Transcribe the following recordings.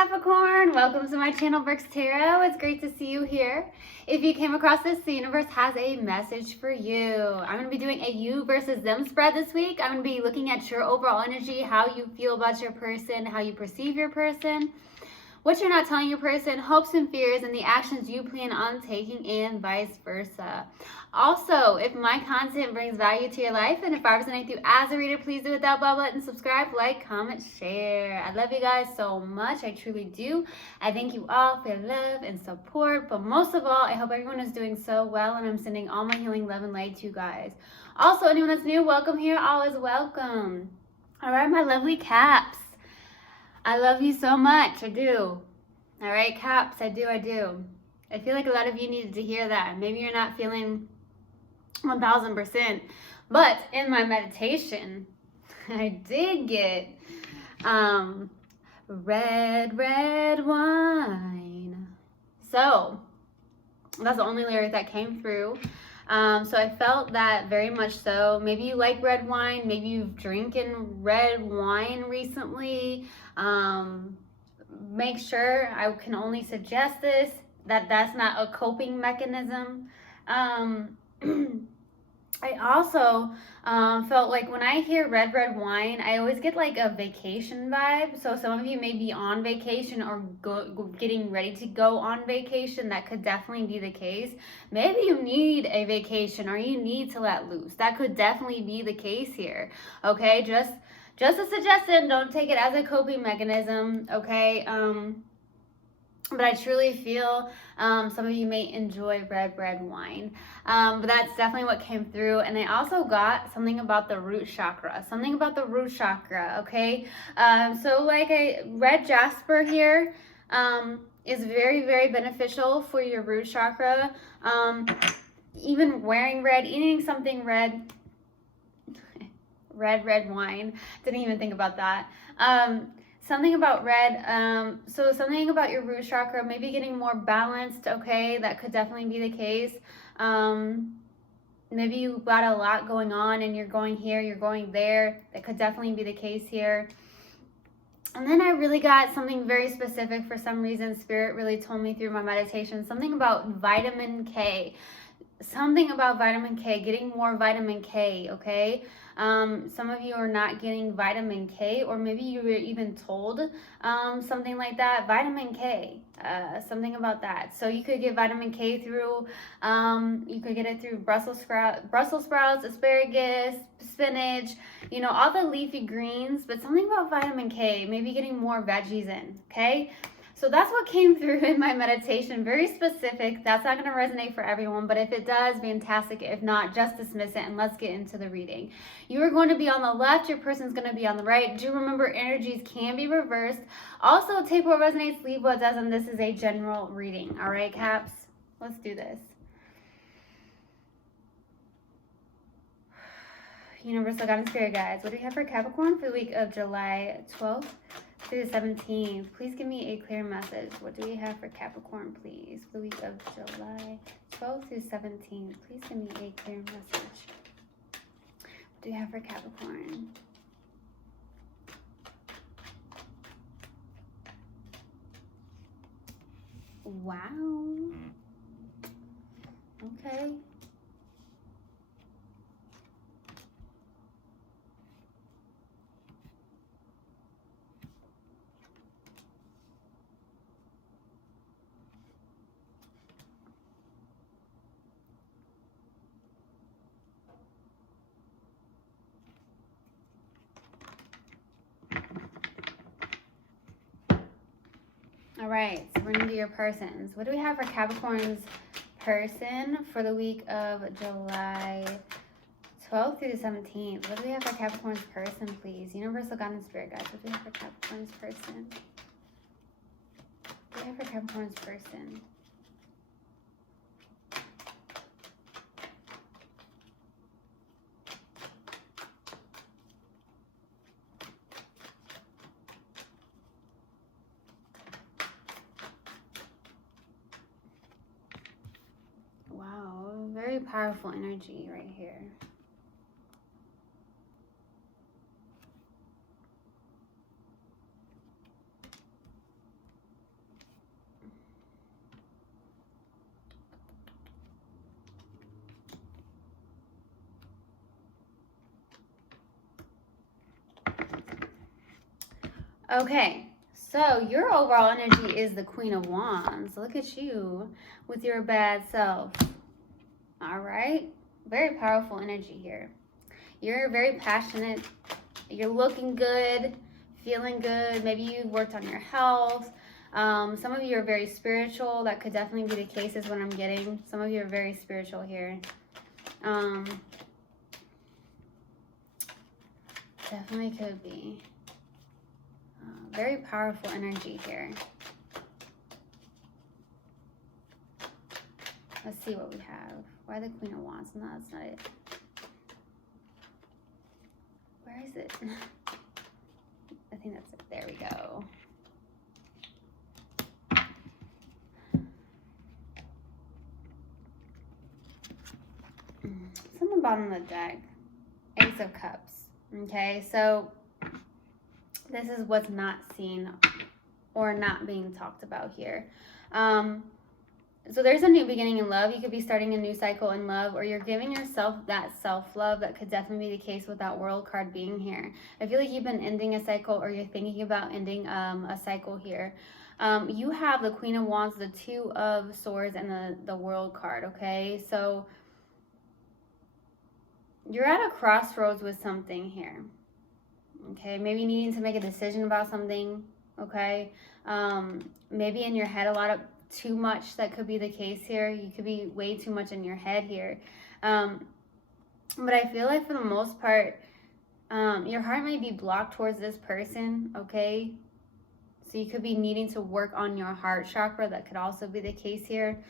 Capricorn, welcome to my channel, Brooks Tarot. It's great to see you here. If you came across this, the universe has a message for you. I'm going to be doing a you versus them spread this week. I'm going to be looking at your overall energy, how you feel about your person, how you perceive your person, what you're not telling your person, hopes and fears, and the actions you plan on taking, and vice versa. Also, if my content brings value to your life and if I resonate with you as a reader, please do hit that bell button, subscribe, like, comment, share. I love you guys so much. I truly do. I thank you all for your love and support. But most of all, I hope everyone is doing so well, and I'm sending all my healing love and light to you guys. Also, anyone that's new, welcome here. All is welcome. All right, my lovely Caps. I love you so much. I do. All right, Caps, I do. I feel like a lot of you needed to hear that. Maybe you're not feeling 1000%, but in my meditation, I did get red wine. So that's the only lyric that came through. So I felt that very much so. Maybe you like red wine. Maybe you've drinking red wine recently. Make sure, I can only suggest this, that's not a coping mechanism. I also felt like when I hear red wine, I always get like a vacation vibe. So some of you may be on vacation or getting ready to go on vacation. That could definitely be the case. Maybe you need a vacation or you need to let loose. That could definitely be the case here. Okay, just a suggestion. Don't take it as a coping mechanism. Okay. But I truly feel some of you may enjoy red wine. But that's definitely what came through. And I also got something about the root chakra. Okay? So like a red jasper here is very beneficial for your root chakra. Even wearing red, eating something red. red wine. Didn't even think about that. Something about red, so something about your root chakra, maybe getting more balanced, okay? That could definitely be the case. Maybe you've got a lot going on and you're going here, you're going there. That could definitely be the case here. And then I really got something very specific for some reason. Spirit really told me through my meditation, something about vitamin K. Something about vitamin K, getting more vitamin K, okay? Some of you are not getting vitamin K, or maybe you were even told something like that. Vitamin K, something about that. So you could get vitamin K through, you could get it through Brussels sprouts, asparagus, spinach, you know, all the leafy greens, but something about vitamin K, maybe getting more veggies in, okay? So that's what came through in my meditation. Very specific. That's not going to resonate for everyone, but if it does, fantastic. If not, just dismiss it and let's get into the reading. You are going to be on the left. Your person's going to be on the right. Do remember, energies can be reversed. Also, take what resonates, leave what doesn't. This is a general reading. All right, Caps? Let's do this. Universal God and Spirit Guides. What do we have for Capricorn for the week of July 12th? Through the 17th. Please give me a clear message. What do we have for Capricorn, please? For the week of July 12th through 17th. Please give me a clear message. What do we have for Capricorn? Wow. Okay. All right, so we're going to do your persons. What do we have for Capricorn's person for the week of July 12th through the 17th? What do we have for Capricorn's person, please? Universal God and Spirit Guides. What do we have for Capricorn's person? What do we have for Capricorn's person? Very powerful energy right here. Okay, so your overall energy is the Queen of Wands. Look at you with your bad self. All right, very powerful energy here. You're very passionate. You're looking good, feeling good. Maybe you worked on your health. Some of you are very spiritual. That could definitely be the case, is what I'm getting. Some of you are very spiritual here. Definitely could be. Very powerful energy here. Let's see what we have. Why the Queen of Wands? No, that's not it. Where is it? I think that's it. There we go. It's on the bottom of the deck. Ace of Cups. Okay, so this is what's not seen or not being talked about here. So there's a new beginning in love. You could be starting a new cycle in love, or you're giving yourself that self-love. That could definitely be the case with that World card being here. I feel like you've been ending a cycle, or you're thinking about ending a cycle here. You have the Queen of Wands, the Two of Swords, and the World card, okay? So you're at a crossroads with something here. Okay, maybe needing to make a decision about something, okay? Maybe in your head a lot of too much. That could be the case here. You could be way too much in your head here. But I feel like for the most part, your heart might be blocked towards this person, okay? So you could be needing to work on your heart chakra. That could also be the case here.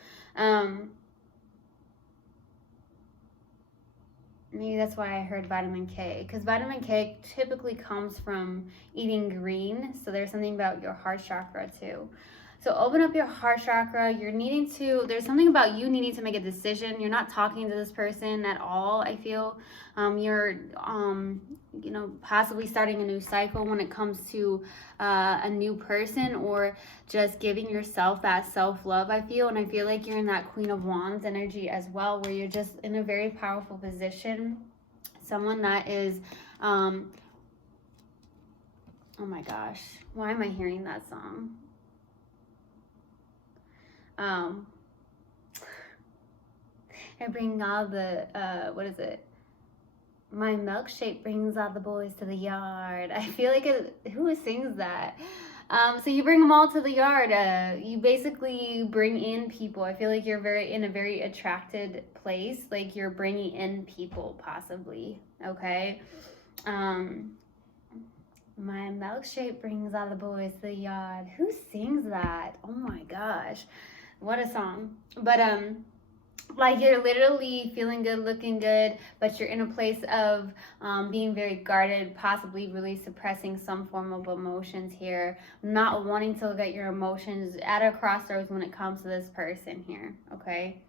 Maybe that's why I heard vitamin K, because vitamin K typically comes from eating green. So there's something about your heart chakra too. So open up your heart chakra. There's something about you needing to make a decision. You're not talking to this person at all, I feel. You're, possibly starting a new cycle when it comes to a new person, or just giving yourself that self-love, I feel. And I feel like you're in that Queen of Wands energy as well, where you're just in a very powerful position. Someone that is, oh my gosh, why am I hearing that song? I bring all the, what is it? My milkshake brings all the boys to the yard. I feel like, who sings that? So you bring them all to the yard. You basically bring in people. I feel like you're in a very attracted place. Like you're bringing in people, possibly. Okay. My milkshake brings all the boys to the yard. Who sings that? Oh my gosh. What a song. But like you're literally feeling good, looking good, but you're in a place of being very guarded, possibly really suppressing some form of emotions here, not wanting to look at your emotions, at a crossroads when it comes to this person here, okay?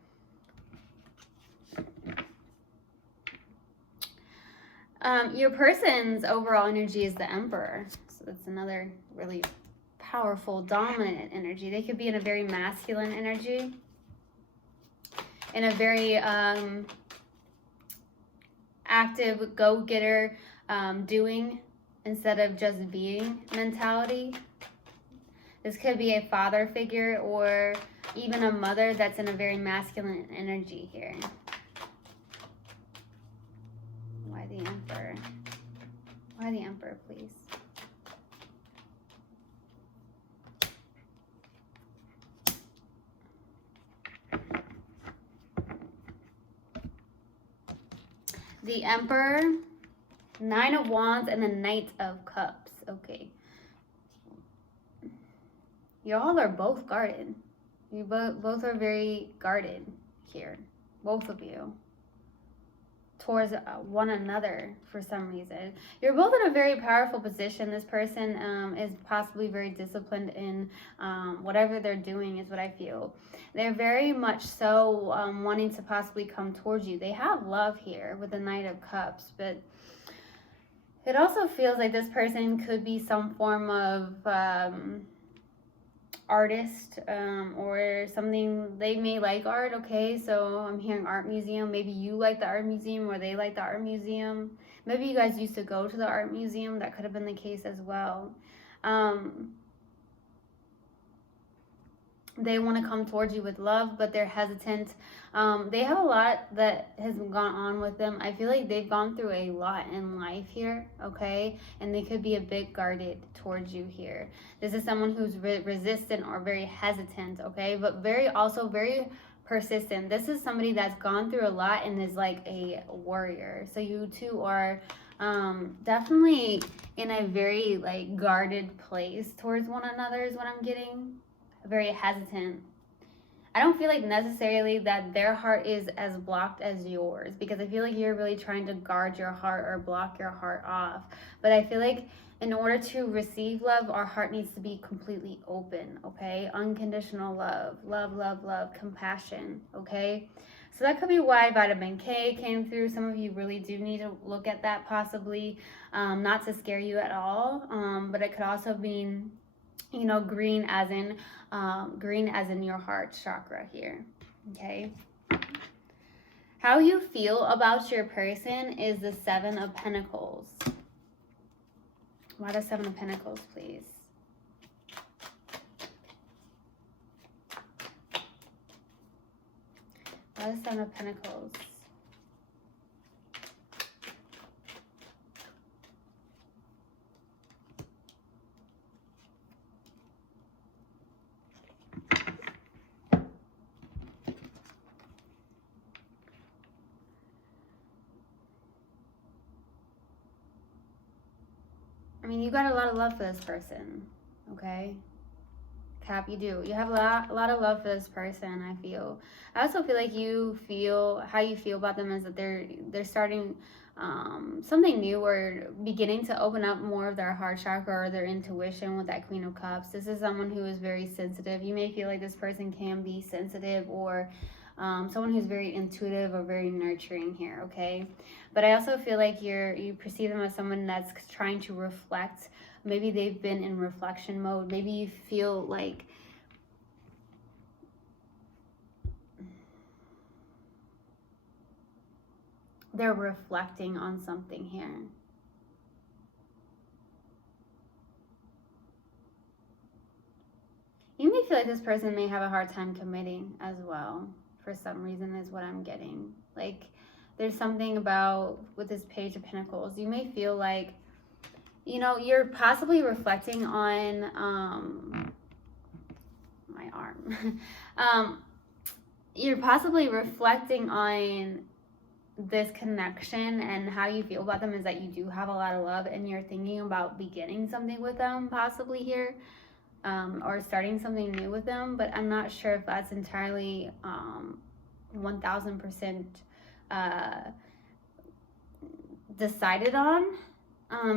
Your person's overall energy is the Emperor, so that's another really powerful, dominant energy. They could be in a very masculine energy, in a very active, go-getter, doing instead of just being mentality. This could be a father figure, or even a mother that's in a very masculine energy here. Why the Emperor? Why the Emperor, please? The Emperor, Nine of Wands, and the Knight of Cups. Okay. Y'all are both guarded. You both are very guarded here. Both of you. Towards one another for some reason. You're both in a very powerful position. This person is possibly very disciplined in whatever they're doing, is what I feel. They're very much so wanting to possibly come towards you. They have love here with the Knight of Cups, but it also feels like this person could be some form of artist, or something. They may like art, okay? So I'm hearing art museum. Maybe you like the art museum, or they like the art museum. Maybe you guys used to go to the art museum. That could have been the case as well. They want to come towards you with love, but they're hesitant. They have a lot that has gone on with them. I feel like they've gone through a lot in life here, okay? And they could be a bit guarded towards you here. This is someone who's resistant or very hesitant, okay? But very persistent. This is somebody that's gone through a lot and is like a warrior. So you two are definitely in a very like guarded place towards one another is what I'm getting. Very hesitant. I don't feel like necessarily that their heart is as blocked as yours, because I feel like you're really trying to guard your heart or block your heart off. But I feel like in order to receive love, our heart needs to be completely open, okay? Unconditional love, love, compassion, okay? So that could be why vitamin K came through. Some of you really do need to look at that possibly, not to scare you at all, but it could also mean, you know, green as in your heart chakra here, okay? How you feel about your person is the Seven of Pentacles. Why the Seven of Pentacles, please? Why the Seven of Pentacles? I mean, you got a lot of love for this person, okay? Cap, you do. You have a lot of love for this person, I feel. I also feel like you feel, how you feel about them is that they're starting something new or beginning to open up more of their heart chakra or their intuition with that Queen of Cups. This is someone who is very sensitive. You may feel like this person can be sensitive or someone who's very intuitive or very nurturing here, okay? But I also feel like you perceive them as someone that's trying to reflect. Maybe they've been in reflection mode. Maybe you feel like they're reflecting on something here. You may feel like this person may have a hard time committing as well, for some reason, is what I'm getting. Like, there's something about, with this Page of Pentacles, you may feel like, you know, you're possibly reflecting on my arm. You're possibly reflecting on this connection, and how you feel about them is that you do have a lot of love and you're thinking about beginning something with them possibly here, or starting something new with them. But I'm not sure if that's entirely 1000% decided on,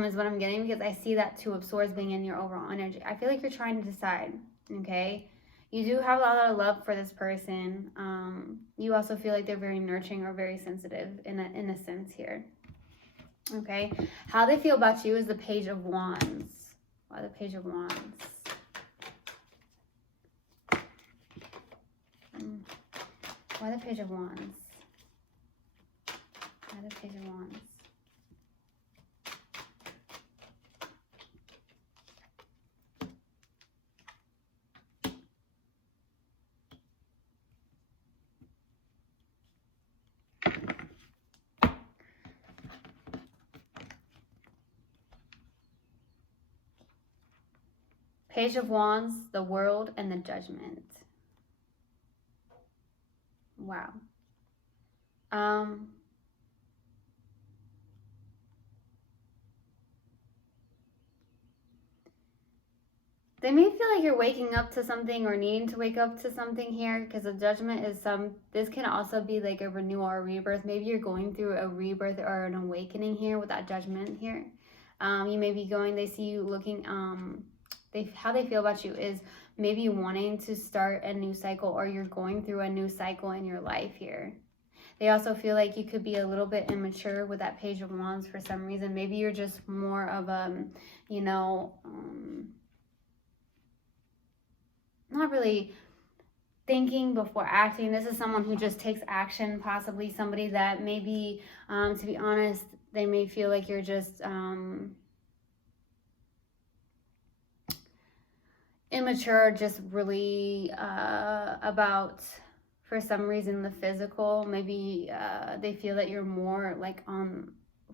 is what I'm getting, because I see that Two of Swords being in your overall energy. I feel like you're trying to decide, okay? You do have a lot of love for this person. You also feel like they're very nurturing or very sensitive in a sense here, okay? How they feel about you is the Page of Wands. Why the Page of Wands? Why the Page of Wands? Why the Page of Wands? Page of Wands, the World, and the Judgment. Wow. They may feel like you're waking up to something or needing to wake up to something here, because the Judgment is this can also be like a renewal or rebirth. Maybe you're going through a rebirth or an awakening here with that Judgment here. You may be going, they see you looking, how they feel about you is maybe wanting to start a new cycle, or you're going through a new cycle in your life here. They also feel like you could be a little bit immature with that Page of Wands for some reason. Maybe you're just more of you know, not really thinking before acting. This is someone who just takes action, possibly somebody that maybe, to be honest, they may feel like you're just, immature, just really about, for some reason, the physical. Maybe they feel that you're more like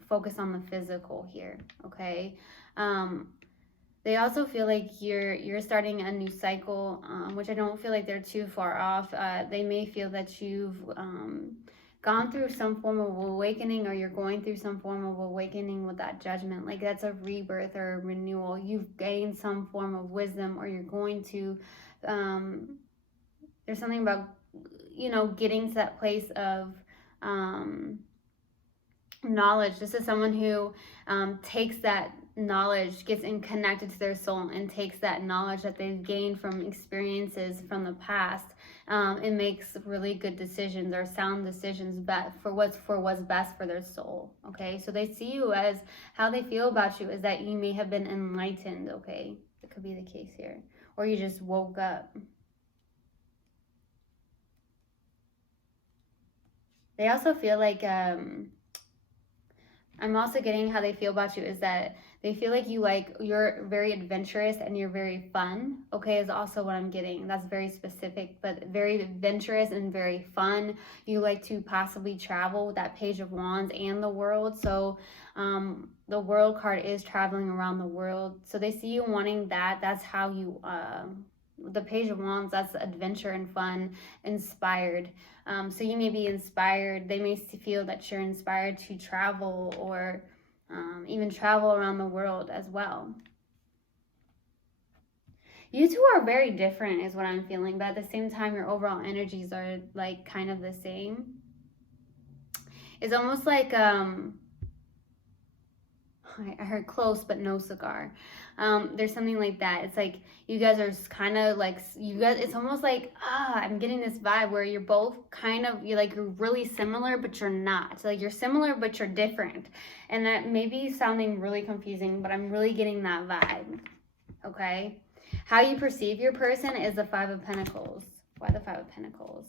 focused on the physical here, okay? They also feel like you're starting a new cycle, which I don't feel like they're too far off. They may feel that you've gone through some form of awakening, or you're going through some form of awakening with that judgment. Like that's a rebirth or a renewal. You've gained some form of wisdom, or you're going to, there's something about, getting to that place of knowledge. This is someone who takes that knowledge, gets connected to their soul, and takes that knowledge that they've gained from experiences from the past, and makes really good decisions or sound decisions for what's best for their soul. Okay, so they see you as, how they feel about you is that you may have been enlightened. Okay, that could be the case here, or you just woke up. They also feel like I'm also getting how they feel about you is that they feel like you're very adventurous and you're very fun. Okay, is also what I'm getting. That's very specific, but very adventurous and very fun. You like to possibly travel with that Page of Wands and the World. So the World card is traveling around the world. So they see you wanting that. That's how you, the Page of Wands, that's adventure and fun, inspired. So you may be inspired. They may feel that you're inspired to travel, or even travel around the world as well. You two are very different is what I'm feeling, but at the same time, your overall energies are like kind of the same. It's almost like, I heard close but no cigar. There's something like that. It's like you guys are kind of like, it's almost like, I'm getting this vibe where you're both kind of, you're really similar, but you're not. Like you're similar, but you're different. And that may be sounding really confusing, but I'm really getting that vibe. Okay? How you perceive your person is the Five of Pentacles. Why the Five of Pentacles?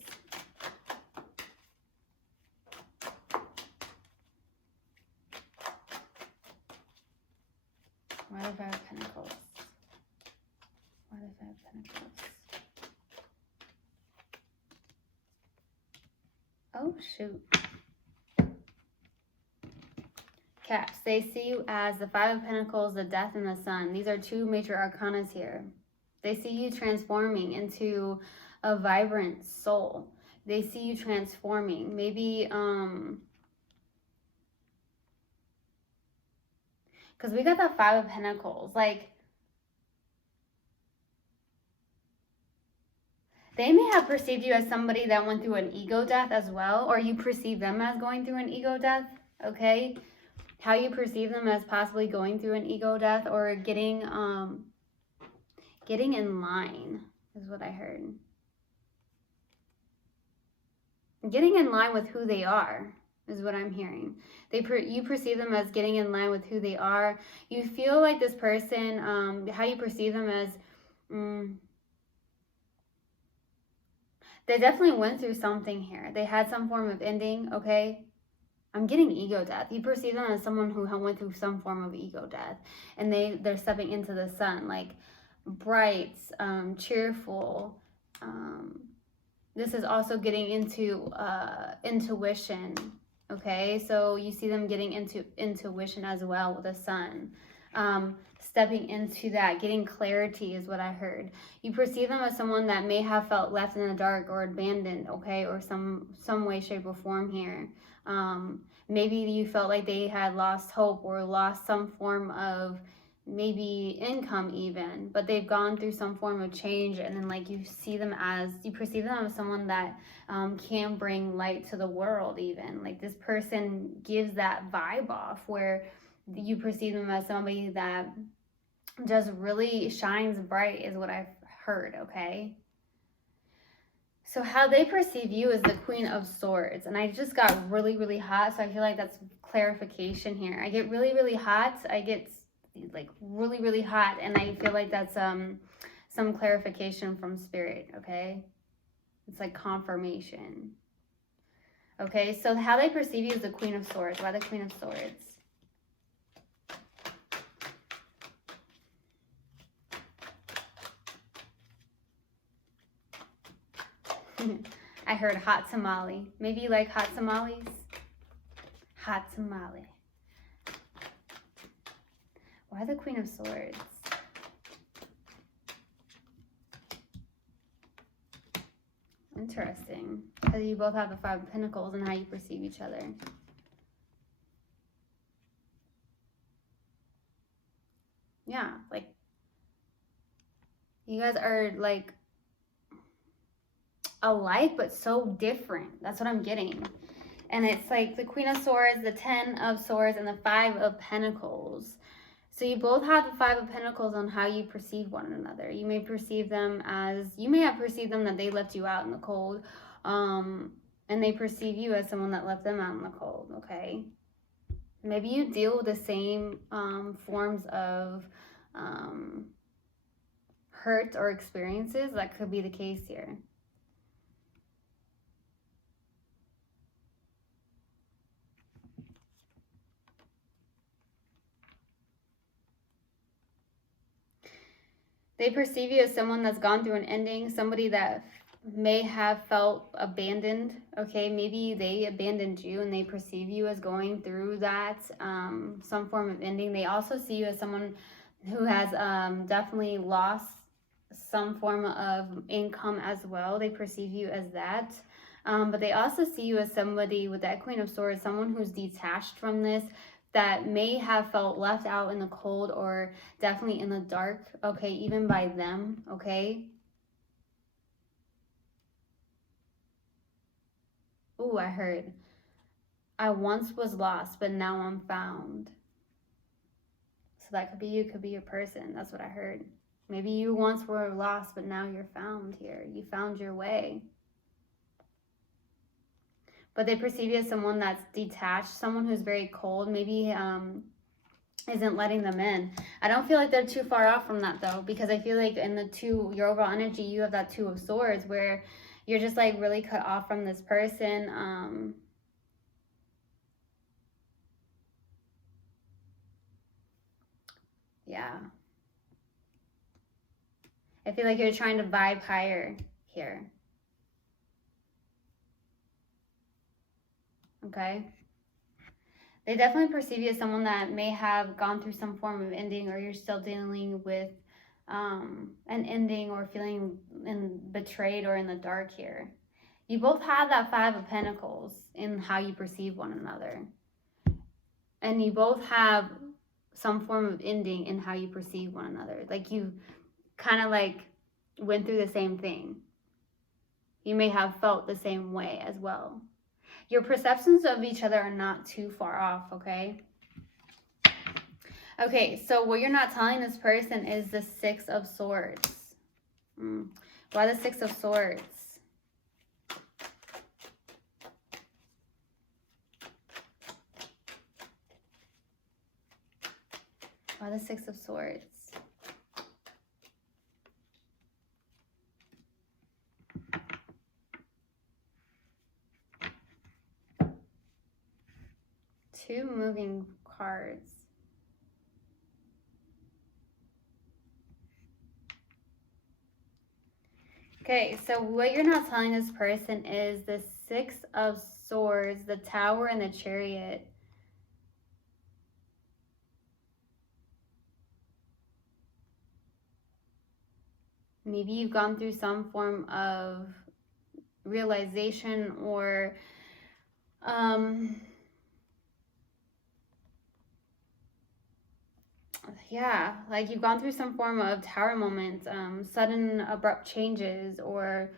Why the Five of Pentacles? Why the Five of Pentacles? Oh, shoot. Caps, they see you as the Five of Pentacles, the Death, and the Sun. These are two major arcanas here. They see you transforming into a vibrant soul. They see you transforming. Maybe, because we got that Five of Pentacles. Like, they may have perceived you as somebody that went through an ego death as well, or you perceive them as going through an ego death, okay? How you perceive them as possibly going through an ego death, or getting in line is what I heard. Getting in line with who they are is what I'm hearing. You perceive them as getting in line with who they are. You feel like this person, how you perceive them as, they definitely went through something here. They had some form of ending, okay? I'm getting ego death. You perceive them as someone who went through some form of ego death. And they're stepping into the sun, like bright, cheerful. This is also getting into intuition, okay? So you see them getting into intuition as well with the sun. Stepping into that, getting clarity is what I heard. You perceive them as someone that may have felt left in the dark or abandoned, okay, or some way, shape, or form here. Maybe you felt like they had lost hope or lost some form of maybe income even, but they've gone through some form of change, and then like you perceive them as someone that can bring light to the world even. Like this person gives that vibe off where you perceive them as somebody that just really shines bright is what I've heard, okay? So how they perceive you is the Queen of Swords. And I just got really, really hot, so I feel like that's clarification here. I get really, really hot. I get like really, really hot, and I feel like that's some clarification from Spirit, okay? It's like confirmation. Okay, so how they perceive you is the Queen of Swords. Why the Queen of Swords? I heard hot tamale. Maybe you like hot tamales? Hot tamale. Why the Queen of Swords? Interesting. Because you both have the Five of Pentacles and how you perceive each other. Yeah, like you guys are like alike but so different. That's what I'm getting. And it's like the Queen of Swords, the Ten of Swords, and the Five of Pentacles. So you both have the Five of Pentacles on how you perceive one another. You may perceive them as, you may have perceived them that they left you out in the cold. And they perceive you as someone that left them out in the cold, okay? Maybe you deal with the same forms of hurt or experiences. That could be the case here. They perceive you as someone that's gone through an ending, somebody that may have felt abandoned, okay? Maybe they abandoned you and they perceive you as going through that, some form of ending. They also see you as someone who has definitely lost some form of income as well. They perceive you as that. But they also see you as somebody with that Queen of Swords, someone who's detached from this, that may have felt left out in the cold or definitely in the dark, okay, even by them, okay? Ooh, I heard, I once was lost, but now I'm found. So that could be you, could be your person. That's what I heard. Maybe you once were lost, but now you're found here. You found your way. But they perceive you as someone that's detached, someone who's very cold, maybe isn't letting them in. I don't feel like they're too far off from that though, because I feel like in the two, your overall energy, you have that Two of Swords where you're just like really cut off from this person. Yeah. I feel like you're trying to vibe higher here. Okay. They definitely perceive you as someone that may have gone through some form of ending, or you're still dealing with an ending or feeling betrayed or in the dark here. You both have that Five of Pentacles in how you perceive one another. And you both have some form of ending in how you perceive one another. Like you kind of like went through the same thing. You may have felt the same way as well. Your perceptions of each other are not too far off, okay? Okay, so what you're not telling this person is the Six of Swords. Why the Six of Swords? Why the Six of Swords? Two moving cards. Okay, so what you're not telling this person is the Six of Swords, the Tower, and the Chariot. Maybe you've gone through some form of realization or yeah, like you've gone through some form of tower moments, sudden abrupt changes, or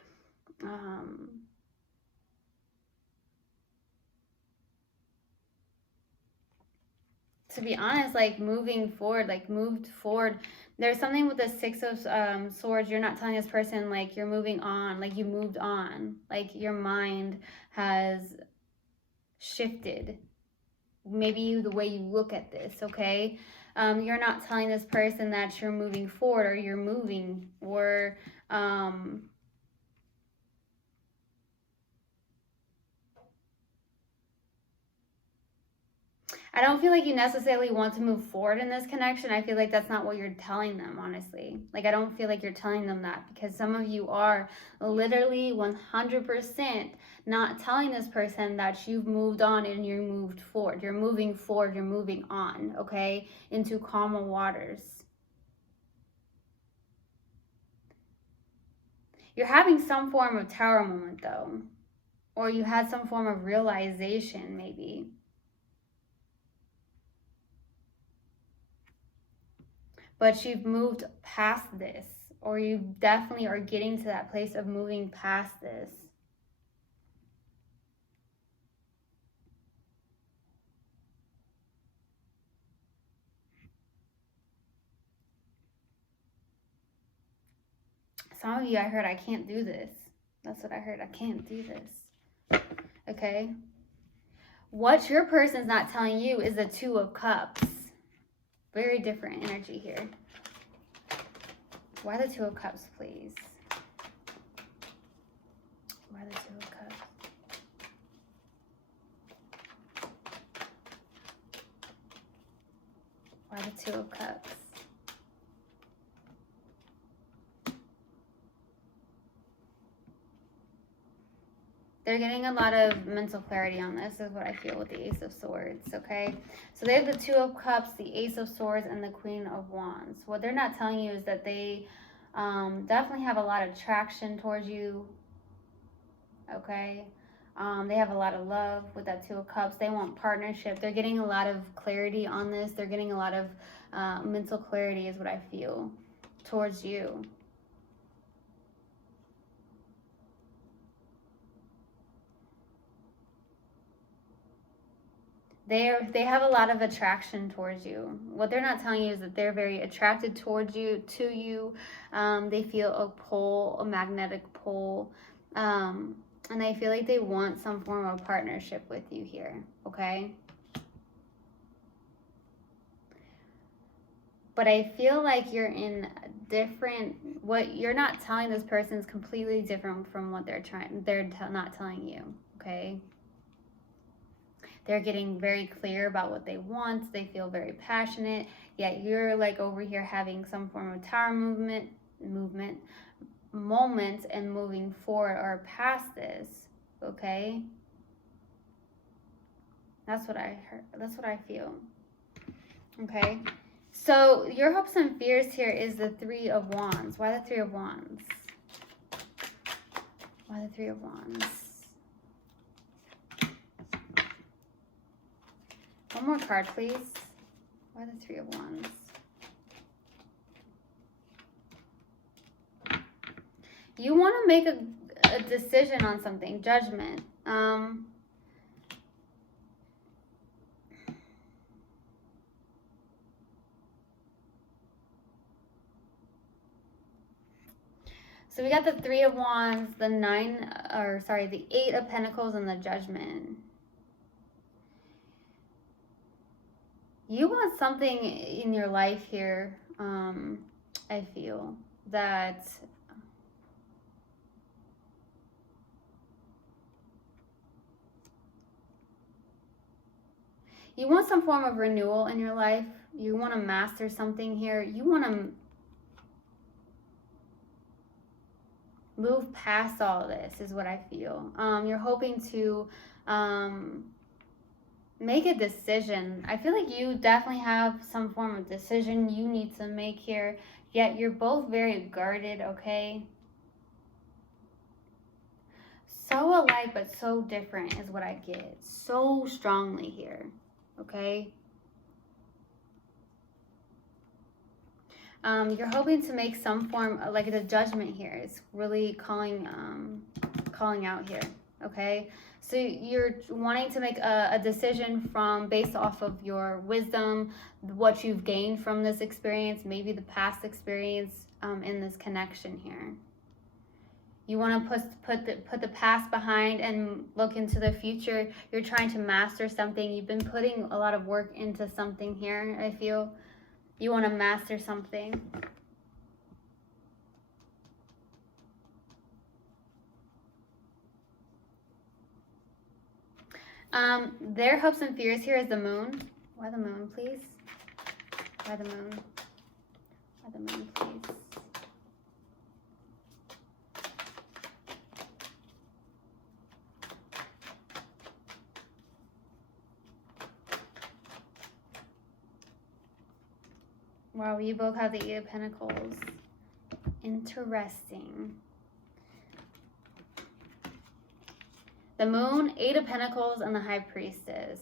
to be honest, like moving forward, like moved forward. There's something with the Six of Swords. You're not telling this person like you're moving on, like you moved on, like your mind has shifted. Maybe the way you look at this, okay? You're not telling this person that you're moving forward or you're moving, or I don't feel like you necessarily want to move forward in this connection. I feel like that's not what you're telling them, honestly. Like, I don't feel like you're telling them that, because some of you are literally 100% not telling this person that you've moved on and you're moved forward. You're moving forward, you're moving on, okay, into calmer waters. You're having some form of tower moment, though, or you had some form of realization, maybe. But you've moved past this, or you definitely are getting to that place of moving past this. Some of you, I heard, I can't do this. That's what I heard. I can't do this. Okay? What your person's not telling you is the Two of Cups. Very different energy here. Why the Two of Cups, please? Why the Two of Cups? Why the Two of Cups? They're getting a lot of mental clarity on this, is what I feel with the Ace of Swords, okay? So they have the Two of Cups, the Ace of Swords, and the Queen of Wands. What they're not telling you is that they definitely have a lot of attraction towards you, okay? They have a lot of love with that Two of Cups. They want partnership. They're getting a lot of clarity on this. They're getting a lot of mental clarity, is what I feel, towards you. They have a lot of attraction towards you. What they're not telling you is that they're very attracted towards you, to you. They feel a pull, a magnetic pull. And I feel like they want some form of partnership with you here, okay? But I feel like you're in different, what you're not telling this person is completely different from what they're not telling you, okay? They're getting very clear about what they want. They feel very passionate. Yet you're like over here having some form of tower movement, moments, and moving forward or past this. Okay? That's what I heard. That's what I feel. Okay? So your hopes and fears here is the Three of Wands. Why the Three of Wands? Why the Three of Wands? One more card, please. Why the Three of Wands? You want to make a decision on something. Judgment. So we got the Three of Wands, the the Eight of Pentacles, and the Judgment. You want something in your life here, I feel, that you want some form of renewal in your life. You want to master something here. You want to move past all of this, is what I feel. You're hoping to make a decision. I feel like you definitely have some form of decision you need to make here, yet you're both very guarded, okay? So alike, but so different is what I get so strongly here, okay? You're hoping to make some form of, like, the Judgment here. It's really calling out here, okay? So you're wanting to make a decision based off of your wisdom, what you've gained from this experience, maybe the past experience in this connection here. You want to put the past behind and look into the future. You're trying to master something. You've been putting a lot of work into something here, I feel. You want to master something. Their hopes and fears here is the Moon. Why the moon, please? Why the moon? Why the moon, please? Wow, you both have the Eight of Pentacles. Interesting. The Moon, Eight of Pentacles, and the High Priestess.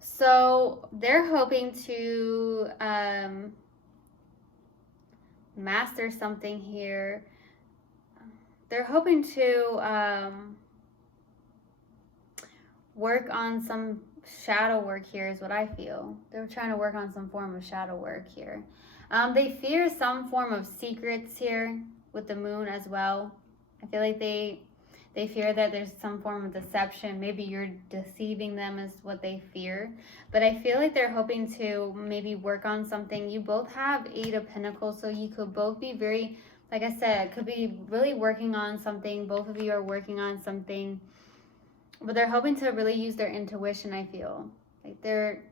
So they're hoping to master something here. They're hoping to work on some shadow work here is what I feel. They're trying to work on some form of shadow work here. They fear some form of secrets here with the moon as well. I feel like they fear that there's some form of deception. Maybe you're deceiving them is what they fear. But I feel like they're hoping to maybe work on something. You both have Eight of Pentacles, so you could both be very, like I said, could be really working on something. Both of you are working on something. But they're hoping to really use their intuition, I feel. Like they're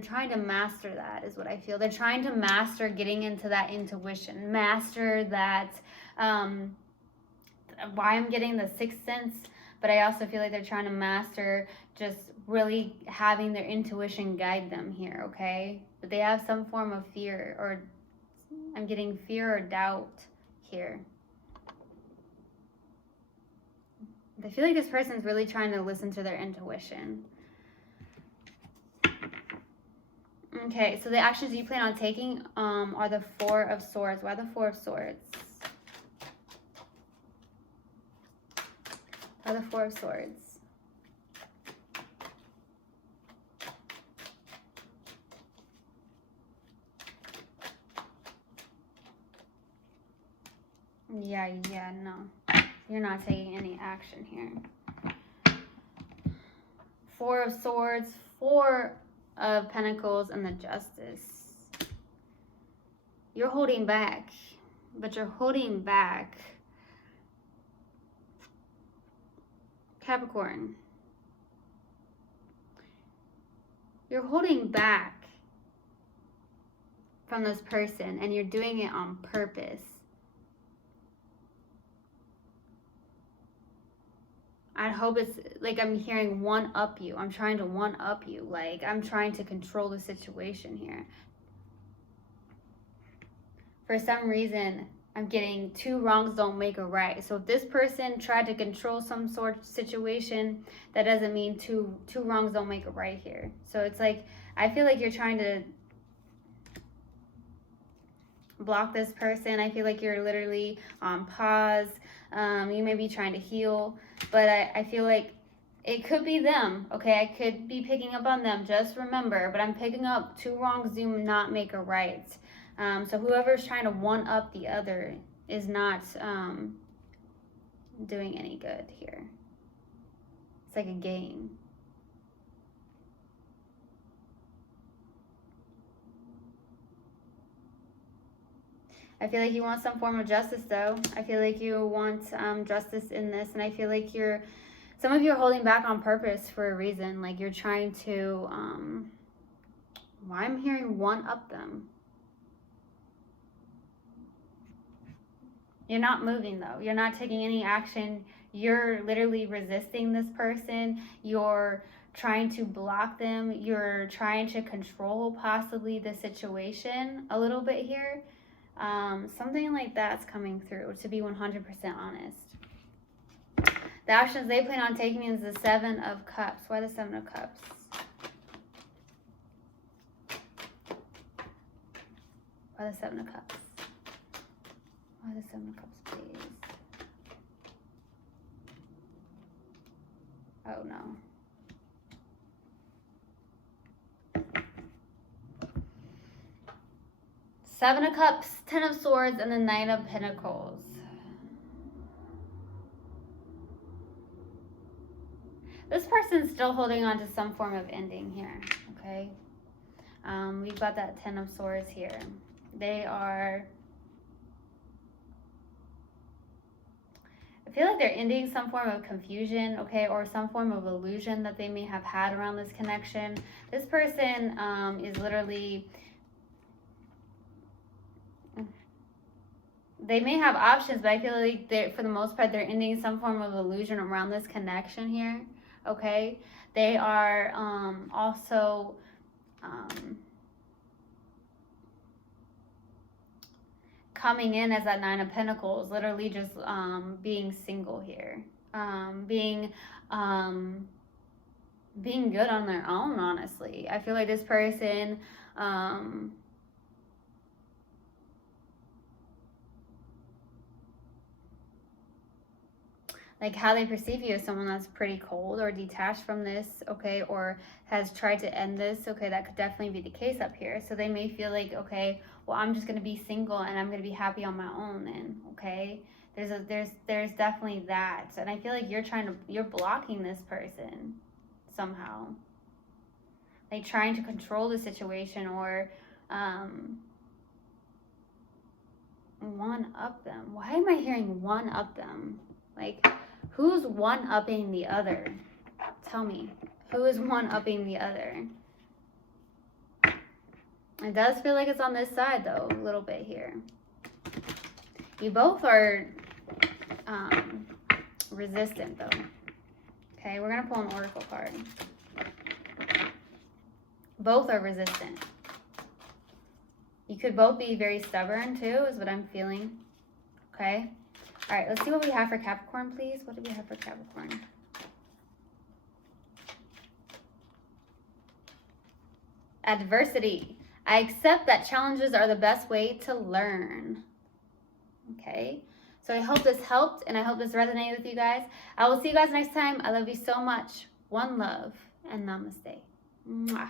trying to master that is what I feel. They're trying to master getting into that intuition. Master that, why I'm getting the sixth sense. But I also feel like they're trying to master just really having their intuition guide them here, okay? But they have some form of fear, or I'm getting fear or doubt here. I feel like this person's really trying to listen to their intuition. Okay, so the actions you plan on taking are the Four of Swords. Why the Four of Swords? Why the Four of Swords? Yeah, no. You're not taking any action here. Four of Swords, Four of Pentacles, and the Justice. You're holding back, but you're holding back. Capricorn. You're holding back from this person, and you're doing it on purpose. I hope it's like I'm hearing one up you. I'm trying to one up you. Like I'm trying to control the situation here. For some reason, I'm getting two wrongs don't make a right. So if this person tried to control some sort of situation, that doesn't mean two wrongs don't make a right here. So it's like, I feel like you're trying to block this person. I feel like you're literally on pause. You may be trying to heal, but I feel like it could be them, okay? I could be picking up on them, just remember, but I'm picking up two wrongs do not make a right. So whoever's trying to one up the other is not doing any good here. It's like a game. I feel like you want some form of justice, though. I feel like you want justice in this, and I feel like some of you are holding back on purpose for a reason. Like you're trying to, why I'm hearing one up them. You're not moving, though. You're not taking any action. You're literally resisting this person. You're trying to block them. You're trying to control possibly the situation a little bit here. Something like that's coming through, to be 100% honest. The actions they plan on taking is the Seven of Cups. Why the Seven of Cups? Why the Seven of Cups? Why the Seven of Cups, please? Oh, no. Seven of Cups, Ten of Swords, and the Nine of Pentacles. This person's still holding on to some form of ending here, okay? We've got that Ten of Swords here. They are feel like they're ending some form of confusion, okay, or some form of illusion that they may have had around this connection. This person is literally, they may have options, but I feel like for the most part, they're ending some form of illusion around this connection here, okay? They are also coming in as that Nine of Pentacles, literally just being single here, being good on their own, honestly. I feel like this person like how they perceive you as someone that's pretty cold or detached from this, okay, or has tried to end this, okay, that could definitely be the case up here. So they may feel like, okay, well, I'm just going to be single and I'm going to be happy on my own then, okay? There's definitely that. And I feel like you're blocking this person somehow. Like trying to control the situation or one up them. Why am I hearing one up them? Like, who's one-upping the other? Tell me. Who is one-upping the other? It does feel like it's on this side, though, a little bit here. You both are resistant, though. Okay, we're going to pull an oracle card. Both are resistant. You could both be very stubborn, too, is what I'm feeling. Okay? All right, let's see what we have for Capricorn, please. What do we have for Capricorn? Adversity. I accept that challenges are the best way to learn. Okay, so I hope this helped and I hope this resonated with you guys. I will see you guys next time. I love you so much. One love and namaste. Mwah.